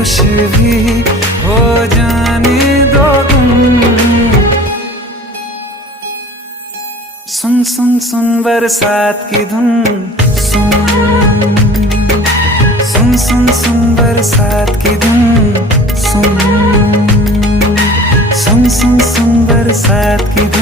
होश भी हो जाने दो तुम। सुन सुन सुन बरसात की धुन, सुन सुन सुन सुन बरसात की धुन, सुन सुन सुन सुन बरसात की धुन।